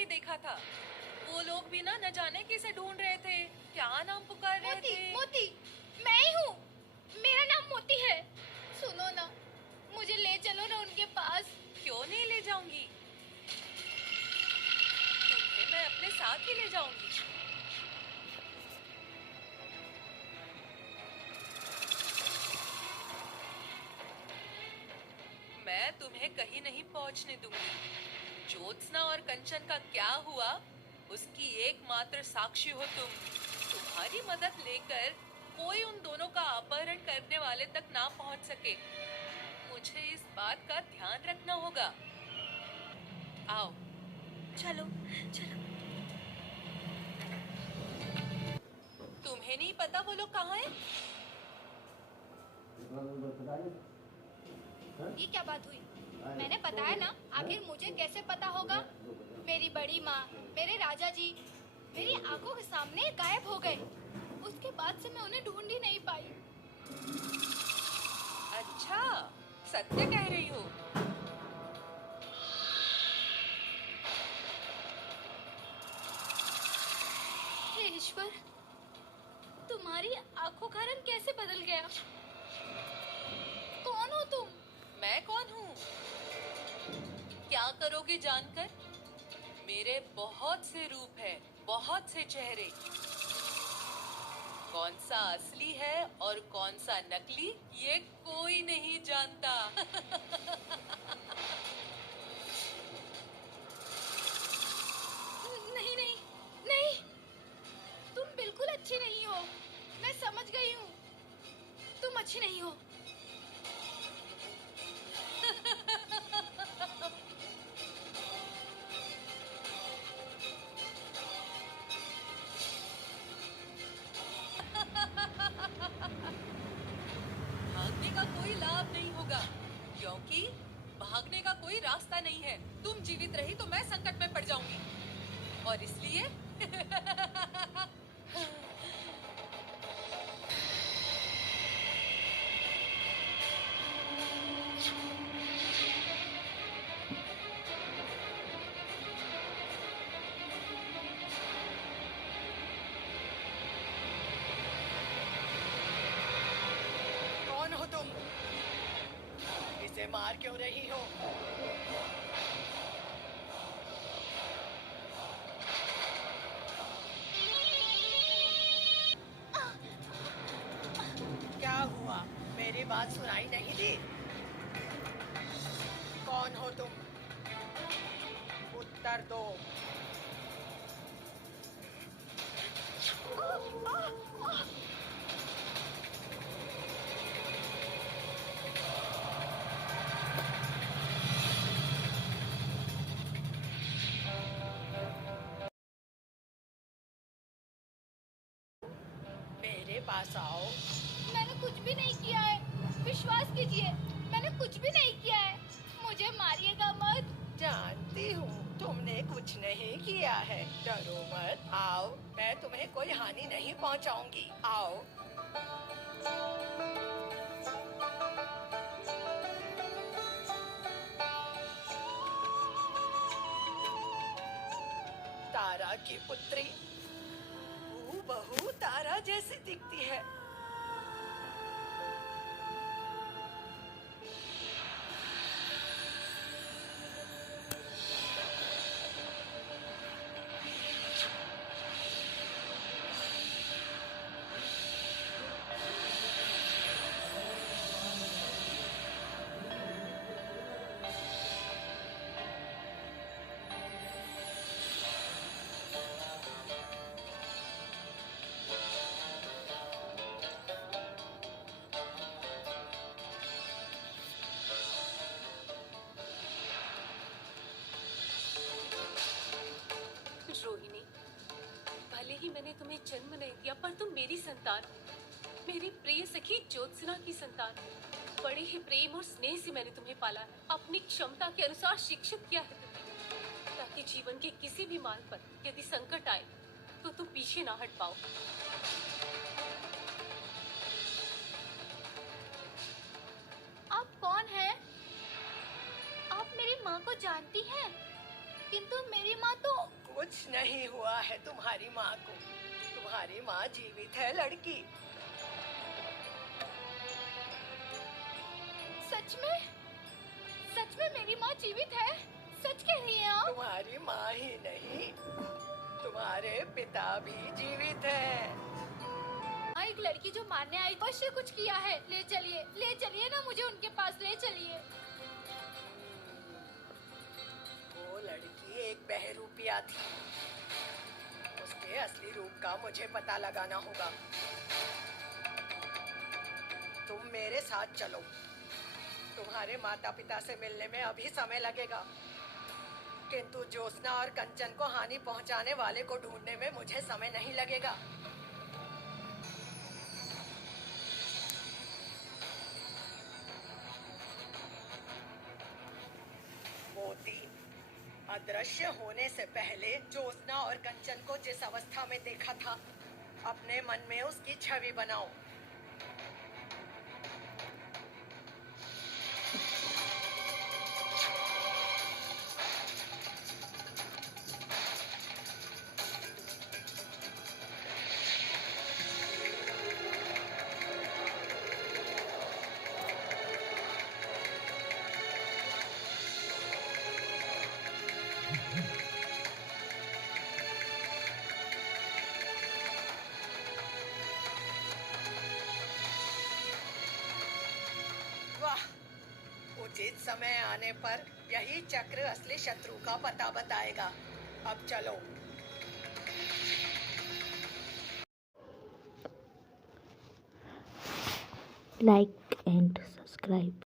ही देखा था। वो लोग भी ना न जाने किसे ढूंढ रहे थे, क्या नाम पुकार रहे मोती, थे। मोती, मैं ही हूँ। मेरा नाम मोती है। सुनो ना, मुझे ले चलो ना उनके पास। क्यों नहीं ले जाऊंगी, तुम्हें मैं अपने साथ ही ले जाऊंगी। मैं तुम्हें कहीं नहीं पहुंचने दूंगी। ज्योत्सना और कंचन का क्या हुआ, उसकी एकमात्र साक्षी हो तुम। तुम्हारी मदद लेकर कोई उन दोनों का अपहरण करने वाले तक ना पहुंच सके। मुझे इस बात का ध्यान रखना होगा। आओ। चलो, चलो। तुम्हें नहीं पता वो लोग कहाँ हैं? ये क्या बात हुई? मैंने बताया ना, आखिर मुझे कैसे पता होगा? मेरी बड़ी माँ, मेरे राजा जी मेरी आंखों के सामने गायब हो गए। उसके बाद से मैं उन्हें ढूंढ ही नहीं पाई। अच्छा, सत्य कह रही हो। हे ईश्वर, तुम्हारी आंखों का रंग कैसे बदल गया? कौन हो तुम? मैं कौन हूँ? क्या करोगे जानकर? मेरे बहुत से रूप हैं, बहुत से चेहरे। कौन सा असली है और कौन सा नकली, ये कोई नहीं जानता। नहीं, नहीं, नहीं। तुम बिल्कुल अच्छी नहीं हो। मैं समझ गई हूँ, तुम अच्छी नहीं हो। भागने का कोई लाभ नहीं होगा, क्योंकि भागने का कोई रास्ता नहीं है। तुम जीवित रही तो मैं संकट में पड़ जाऊंगी, और इसलिए कौन हो तुम? इसे मार क्यों रही हो? क्या हुआ? मेरी बात सुनाई नहीं दी? कौन हो तुम? उत्तर दो। मेरे पास आओ। मैंने कुछ भी नहीं किया है, विश्वास कीजिए, मैंने कुछ भी नहीं किया है। मुझे मारिएगा मत। जानती हूँ तुमने कुछ नहीं किया है। डरो मत, आओ, मैं तुम्हें कोई हानि नहीं पहुँचाऊंगी। आओ। तारा की पुत्री बहू तारा जैसी दिखती है। रोहिणी, भले ही मैंने तुम्हें जन्म नहीं दिया, पर तुम मेरी संतान, मेरी प्रिय सखी ज्योत्सना की संतान। बड़े ही प्रेम और स्नेह से मैंने तुम्हें पाला, अपनी क्षमता के अनुसार शिक्षित किया है तुम्हें, ताकि जीवन के किसी भी मार्ग पर यदि संकट आए तो तुम पीछे ना हट पाओ। आप कौन हैं? आप मेरी माँ को जानती हैं? किंतु मेरी माँ तो कुछ नहीं हुआ है तुम्हारी माँ को। तुम्हारी माँ जीवित है लड़की। सच में मेरी माँ जीवित है? सच कह रही हैं आप? तुम्हारी माँ ही नहीं, तुम्हारे पिता भी जीवित है। हाँ, एक लड़की जो मारने आई अवश्य कुछ किया है। ले चलिए ना मुझे उनके पास ले चलिए। वो लड़की एक बहरूपिया थी। उसके असली रूप का मुझे पता लगाना होगा। तुम मेरे साथ चलो। तुम्हारे माता पिता से मिलने में अभी समय लगेगा, किंतु ज्योत्सना और कंचन को हानि पहुंचाने वाले को ढूंढने में मुझे समय नहीं लगेगा। मोती, अदृश्य होने से पहले ज्योत्सना और कंचन को जिस अवस्था में देखा था, अपने मन में उसकी छवि बनाओ। वाह! उचित समय आने पर यही चक्र असली शत्रु का पता बताएगा। अब चलो। like and subscribe.